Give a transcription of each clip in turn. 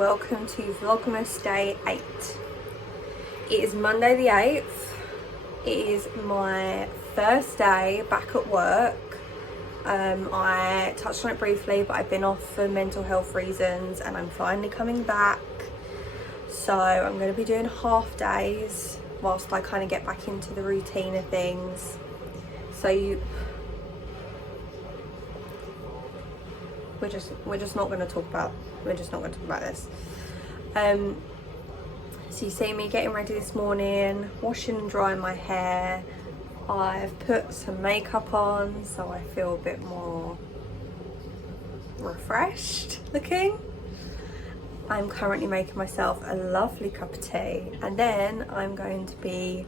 welcome to Vlogmas Day 8. It is Monday the 8th. It is my first day back at work. I touched on it briefly, but I've been off for mental health reasons and I'm finally coming back. So I'm going to be doing half days whilst I kind of get back into the routine of things. We're just not going to talk about this. So you see me getting ready this morning, washing and drying my hair. I've put some makeup on so I feel a bit more refreshed looking. I'm currently making myself a lovely cup of tea, and then I'm going to be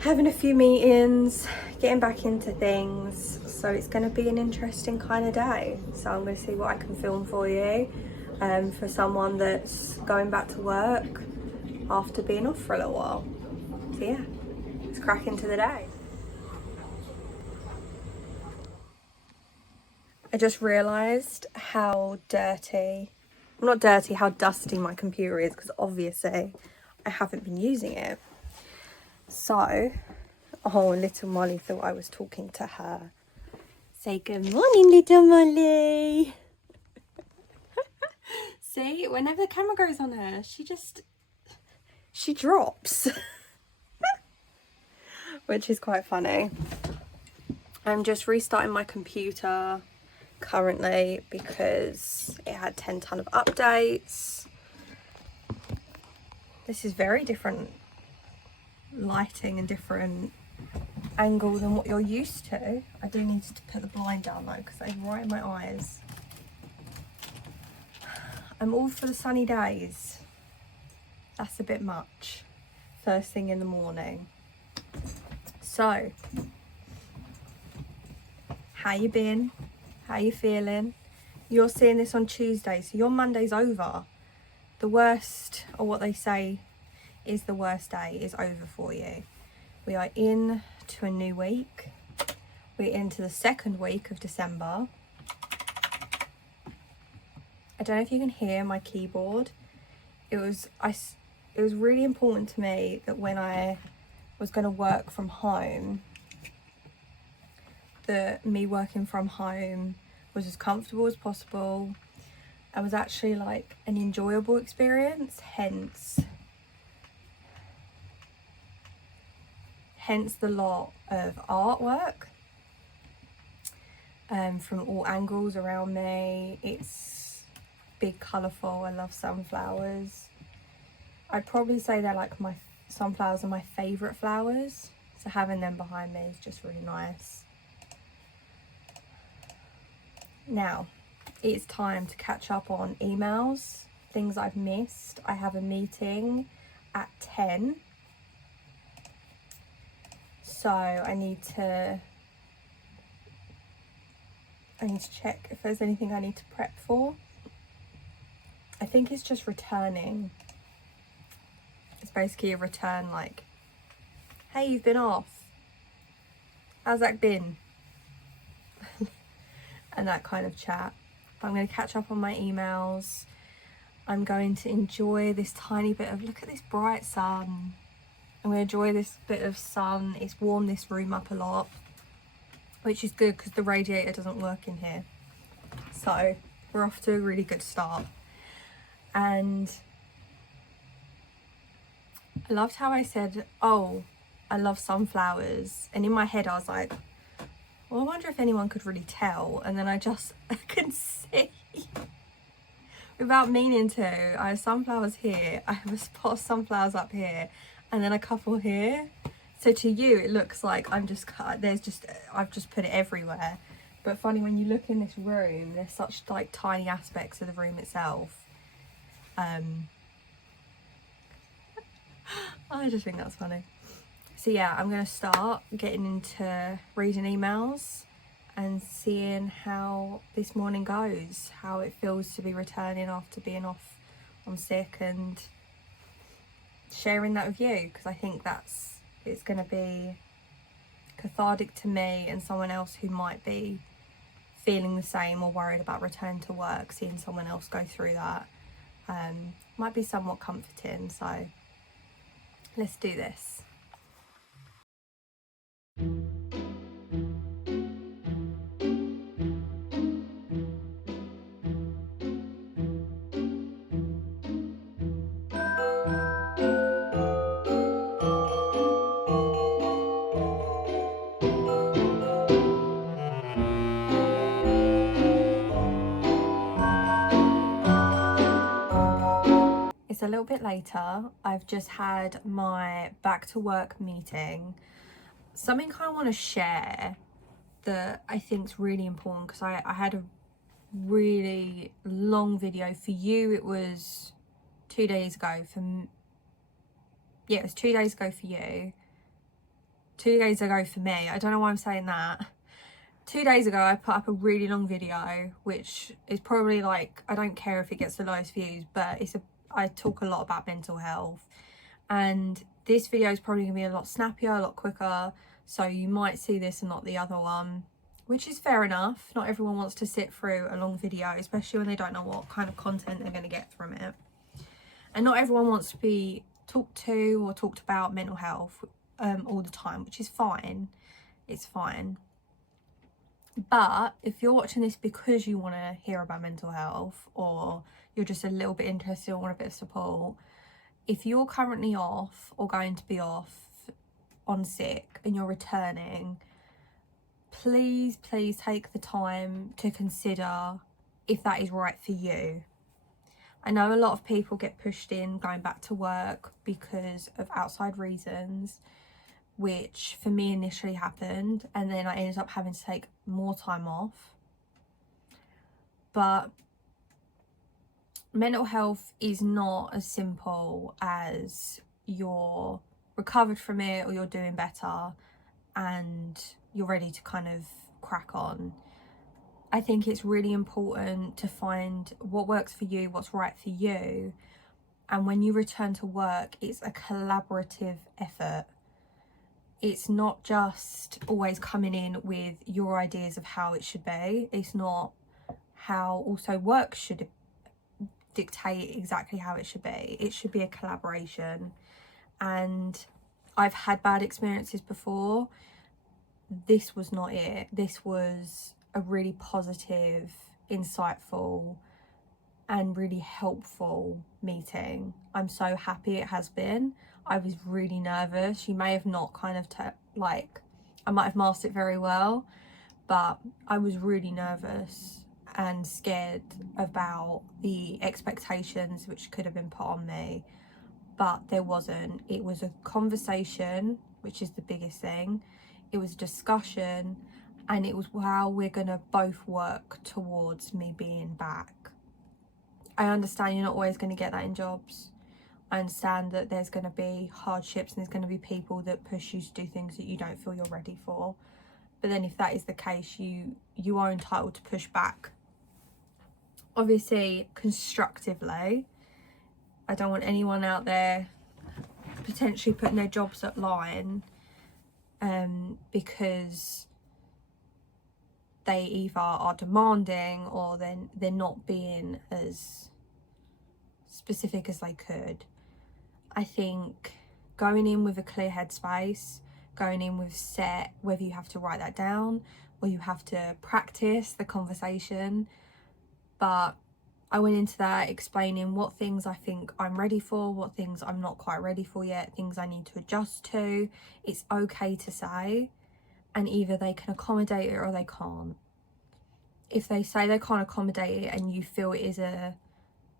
having a few meetings, getting back into things. So it's going to be an interesting kind of day. So I'm going to see what I can film for you, for someone that's going back to work after being off for a little while. So yeah, let's crack into the day. I just realised how dusty my computer is, because obviously I haven't been using it. So, little Molly thought I was talking to her. Say good morning, little Molly. See, whenever the camera goes on her, she drops. Which is quite funny. I'm just restarting my computer currently because it had 10 ton of updates. This is very different lighting and different angle than what you're used to. I do need to put the blind down though, because they're right in my eyes. I'm all for the sunny days. That's a bit much first thing in the morning. So, how you been? How you feeling? You're seeing this on Tuesday, so your Monday's over. The worst, or what they say is the worst day, is over for you. We are in to a new week. We're into the second week of December. I don't know if you can hear my keyboard. It was really important to me that when I was going to work from home, that me working from home was as comfortable as possible. It was actually like an enjoyable experience, hence the lot of artwork from all angles around me. It's big, colourful. I love sunflowers. I'd probably say they're like sunflowers are my favourite flowers, so having them behind me is just really nice. Now it's time to catch up on emails, things I've missed. I have a meeting at 10. So I need to check if there's anything I need to prep for. I think it's just returning. It's basically a return, like, hey, you've been off. How's that been? And that kind of chat. But I'm going to catch up on my emails. I'm going to enjoy this tiny bit of, look at this bright sun. I'm going to enjoy this bit of sun. It's warmed this room up a lot, which is good because the radiator doesn't work in here. So we're off to a really good start. And I loved how I said, oh, I love sunflowers. And in my head I was like, well, I wonder if anyone could really tell. And then I can see, without meaning to, I have sunflowers here. I have a spot of sunflowers up here, and then a couple here. So to you, it looks like I've just put it everywhere. But funny, when you look in this room, there's such like tiny aspects of the room itself. I just think that's funny. So yeah, I'm going to start getting into reading emails and seeing how this morning goes, how it feels to be returning after being off on sick, and sharing that with you, because I think it's going to be cathartic to me and someone else who might be feeling the same or worried about return to work, seeing someone else go through that. might be somewhat comforting. So let's do this. It's a little bit later. I've just had my back to work meeting. Something I want to share that I think is really important, because I had a really long video. For you it was 2 days ago. It was 2 days ago for you, 2 days ago for me. I don't know why I'm saying that. 2 days ago I put up a really long video, which is probably like, I don't care if it gets the lowest views, but I talk a lot about mental health, and this video is probably gonna be a lot snappier, a lot quicker, so you might see this and not the other one, which is fair enough. Not everyone wants to sit through a long video, especially when they don't know what kind of content they're going to get from it, and not everyone wants to be talked to or talked about mental health all the time, which is fine. It's fine. But if you're watching this because you want to hear about mental health, or you're just a little bit interested or want a bit of support, if you're currently off or going to be off on sick and you're returning, please take the time to consider if that is right for you. I know a lot of people get pushed in going back to work because of outside reasons, which for me initially happened, and then I ended up having to take more time off. But mental health is not as simple as you're recovered from it or you're doing better and you're ready to kind of crack on. I think it's really important to find what works for you, what's right for you, and when you return to work, it's a collaborative effort. It's not just always coming in with your ideas of how it should be. It's not how also work should dictate exactly how it should be. It should be a collaboration. And I've had bad experiences before. This was not it. This was a really positive, insightful, and really helpful meeting. I'm so happy it has been. I was really nervous. You may have not kind of I might have masked it very well, but I was really nervous and scared about the expectations which could have been put on me, but there wasn't. It was a conversation, which is the biggest thing. It was a discussion, and it was how we're gonna both work towards me being back. I understand you're not always going to get that in jobs. I understand that there's going to be hardships and there's going to be people that push you to do things that you don't feel you're ready for. But then if that is the case, you are entitled to push back. Obviously, constructively. I don't want anyone out there potentially putting their jobs at line because they either are demanding or then they're not being as specific as they could. I think going in with a clear headspace, going in with set, whether you have to write that down or you have to practice the conversation. But I went into that explaining what things I think I'm ready for, what things I'm not quite ready for yet, things I need to adjust to. It's okay to say, and either they can accommodate it or they can't. If they say they can't accommodate it and you feel it is a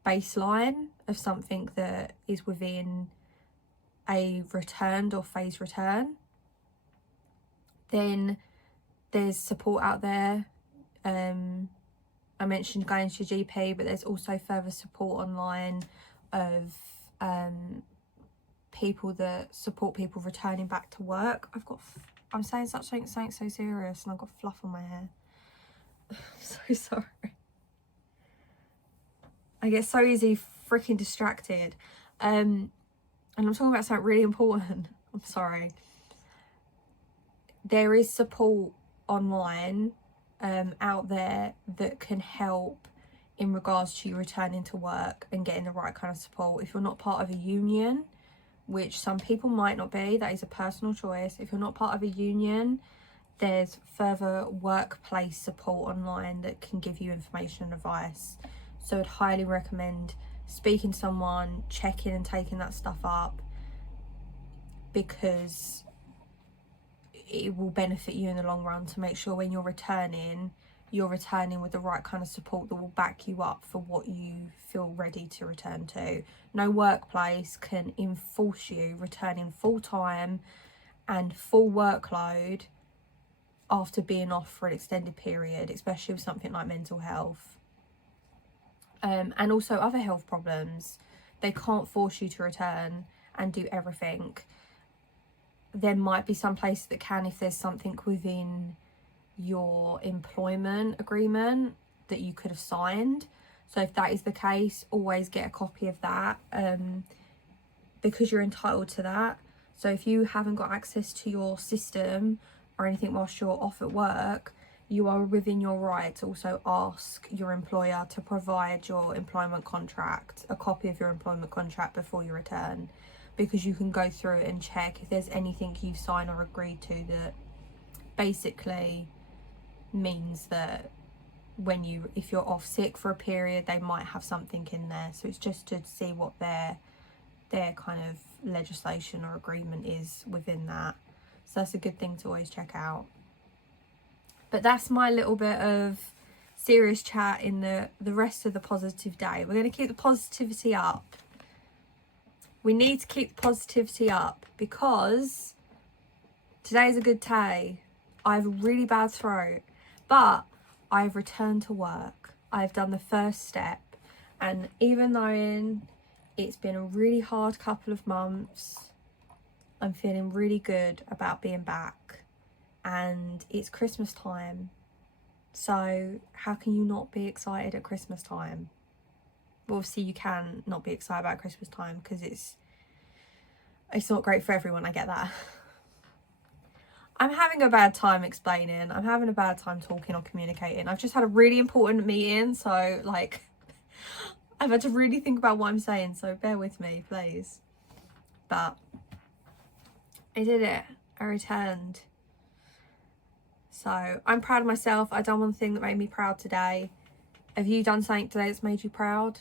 baseline of something that is within a returned or phased return, then there's support out there. I mentioned going to your GP, but there's also further support online of people that support people returning back to work. I'm saying something so serious and I've got fluff on my hair. I'm so sorry. I get so easy freaking distracted. And I'm talking about something really important. I'm sorry. There is support online out there that can help in regards to you returning to work and getting the right kind of support. If you're not part of a union, which some people might not be, that is a personal choice. If you're not part of a union, there's further workplace support online that can give you information and advice. So I'd highly recommend speaking to someone, checking and taking that stuff up, because it will benefit you in the long run to make sure when you're returning with the right kind of support that will back you up for what you feel ready to return to. No workplace can enforce you returning full-time and full workload after being off for an extended period, especially with something like mental health. And also other health problems. They can't force you to return and do everything. There might be some places that can, if there's something within your employment agreement that you could have signed. So if that is the case, always get a copy of that, because you're entitled to that. So if you haven't got access to your system or anything whilst you're off at work, you are within your right to also ask your employer to provide your employment contract, a copy of your employment contract before you return, because you can go through it and check if there's anything you've signed or agreed to that basically means that if you're off sick for a period, they might have something in there. So it's just to see what their kind of legislation or agreement is within that. So that's a good thing to always check out. But that's my little bit of serious chat in the rest of the positive day. We're going to keep the positivity up. We need to keep the positivity up because today's a good day. I have a really bad throat, but I've returned to work. I've done the first step, and even though it's been a really hard couple of months, I'm feeling really good about being back. And it's Christmas time, so how can you not be excited at Christmas time? Well, obviously you can not be excited about Christmas time because it's not great for everyone, I get that. I'm having a bad time explaining. I'm having a bad time talking or communicating. I've just had a really important meeting, so like I've had to really think about what I'm saying, so bear with me, please. But I did it. I returned. So I'm proud of myself. I done one thing that made me proud today. Have you done something today that's made you proud?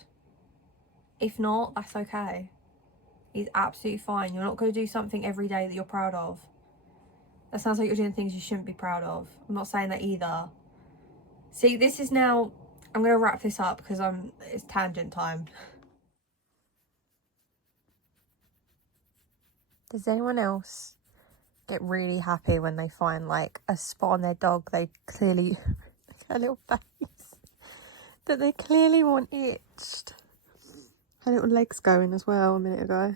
If not, that's okay. It's absolutely fine. You're not going to do something every day that you're proud of. That sounds like you're doing things you shouldn't be proud of. I'm not saying that either. See, this is now... I'm going to wrap this up because it's tangent time. Does anyone else get really happy when they find like a spot on their dog they clearly... a little face that they clearly want itched? Her little legs going as well a minute ago.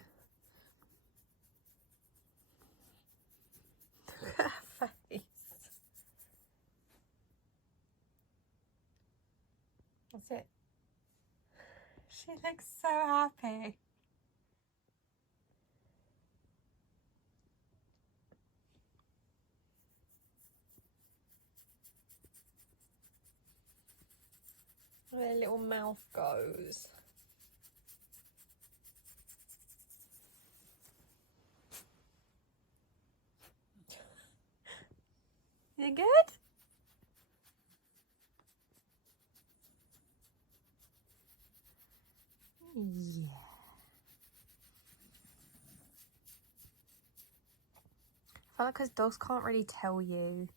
Look at her face. That's it. She looks so happy. Where their little mouth goes. You good? Yeah. I feel like because dogs can't really tell you,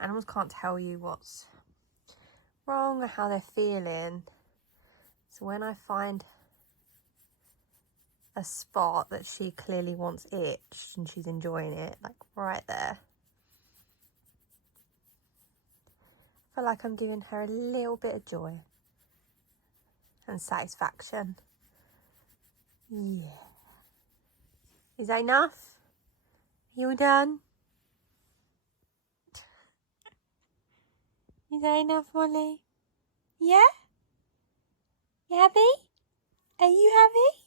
animals can't tell you what's wrong or how they're feeling. So when I find a spot that she clearly wants itched and she's enjoying it, like right there, I feel like I'm giving her a little bit of joy and satisfaction. Yeah. Is that enough? You all done? Is that enough, Molly? Yeah? You happy? Are you happy?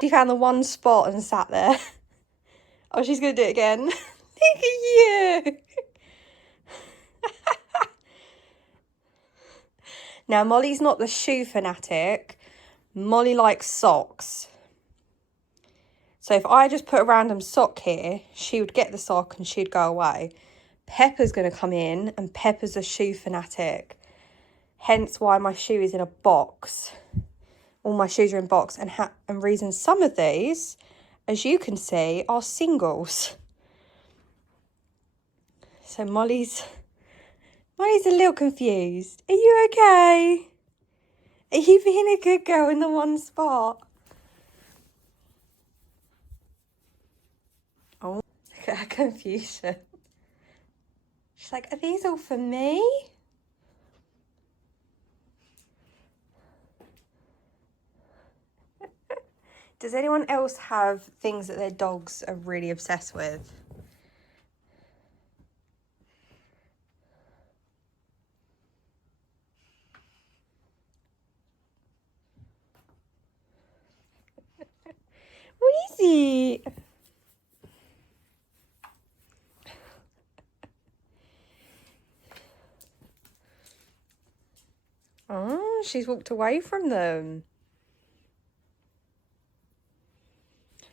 She found the one spot and sat there. Oh, she's going to do it again. Look at you. Now, Molly's not the shoe fanatic. Molly likes socks. So if I just put a random sock here, she would get the sock and she'd go away. Pepper's going to come in, and Pepper's a shoe fanatic. Hence why my shoe is in a box. All my shoes are in box, and reason some of these, as you can see, are singles. So Molly's a little confused. Are you okay? Are you being a good girl in the one spot? Oh, look at her confusion. She's like, are these all for me? Does anyone else have things that their dogs are really obsessed with? What is it? Oh, she's walked away from them.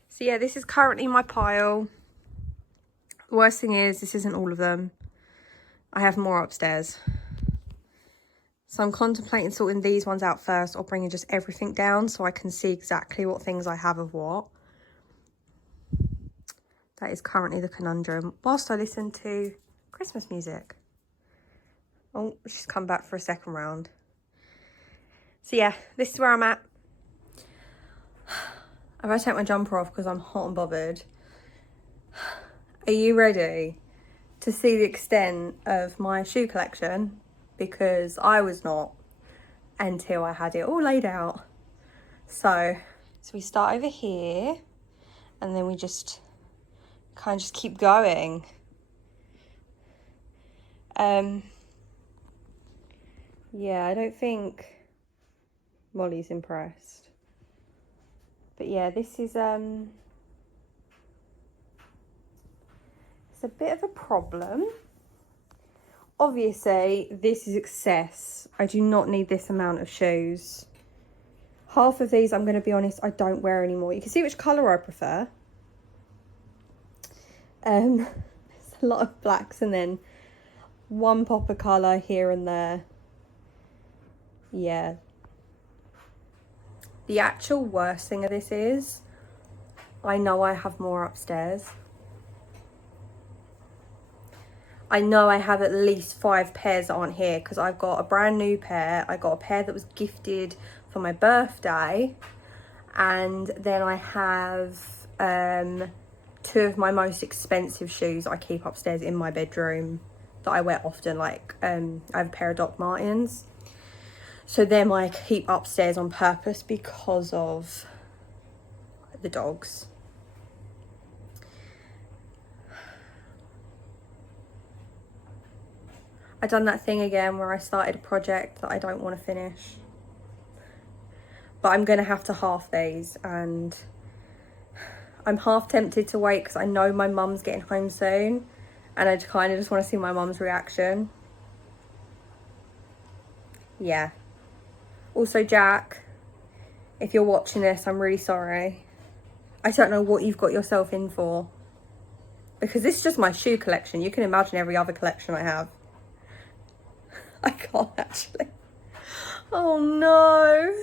So yeah, this is currently my pile. The worst thing is, this isn't all of them. I have more upstairs. So I'm contemplating sorting these ones out first, or bringing just everything down so I can see exactly what things I have of what. That is currently the conundrum, whilst I listen to Christmas music. Oh, she's come back for a second round. So yeah, this is where I'm at. I've got to take my jumper off because I'm hot and bothered. Are you ready to see the extent of my shoe collection? Because I was not until I had it all laid out. So we start over here, and then we just kind of just keep going. Yeah, I don't think Molly's impressed. But yeah, this is, it's a bit of a problem. Obviously, this is excess. I do not need this amount of shoes. Half of these, I'm going to be honest, I don't wear anymore. You can see which colour I prefer. There's a lot of blacks and then one pop of colour here and there. Yeah. The actual worst thing of this is, I know I have more upstairs. I know I have at least 5 pairs that aren't here, because I've got a brand new pair. I got a pair that was gifted for my birthday. And then I have 2 of my most expensive shoes I keep upstairs in my bedroom that I wear often. Like, I have a pair of Doc Martens. So them I keep upstairs on purpose because of the dogs. I've done that thing again where I started a project that I don't want to finish. But I'm going to have to half these, and I'm half tempted to wait because I know my mum's getting home soon, and I kind of just want to see my mum's reaction. Yeah. Also, Jack, if you're watching this, I'm really sorry. I don't know what you've got yourself in for, because this is just my shoe collection. You can imagine every other collection I have. I can't actually. Oh no.